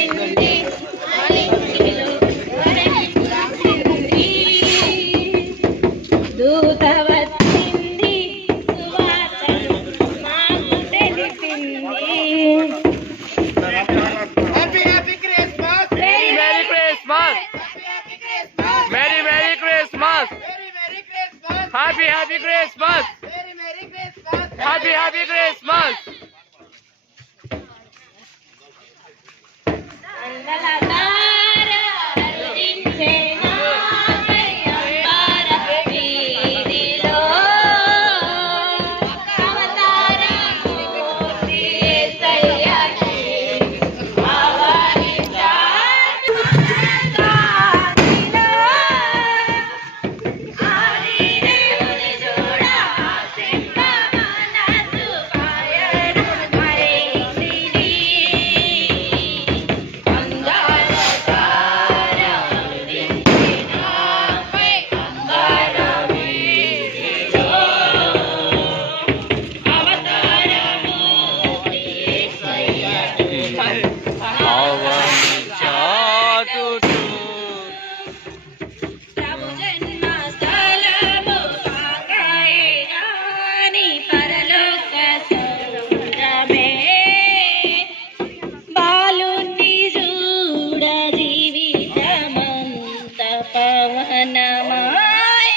వచ్చింది ఆలింగిలో వచ్చింది దూత వచ్చింది సువార్తను మాకు తెలిపింది. Happy Happy Christmas! Merry Merry Christmas! Merry Merry Christmas! Happy Happy Christmas! Merry Merry Christmas! Happy Happy Christmas! మంగళతార అరుదించే నాపై అంబర వీధిలో అవతారమూర్తి యేసయ్యకి ఆహ్వానించాడు గాలిలో. ఆదిదేవుని చూడ ఆశింప మనసు పయనమైంది. ప్రభు జన్మస్థలము కాకైనాని పరలోక సౌరమే బాలుని చూడ జీవితమంత పవనమాయే.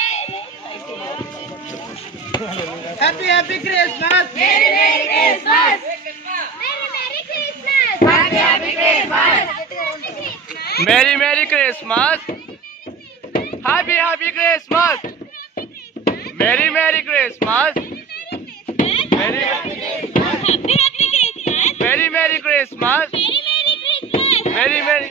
Happy Happy Christmas! Merry Merry Christmas! Merry Merry Christmas! Happy Happy Christmas! Merry Merry Christmas! Happy Happy Christmas! Merry Merry Christmas! Merry Happy Happy Christmas! Merry Merry Christmas! Merry Merry Christmas! Merry Merry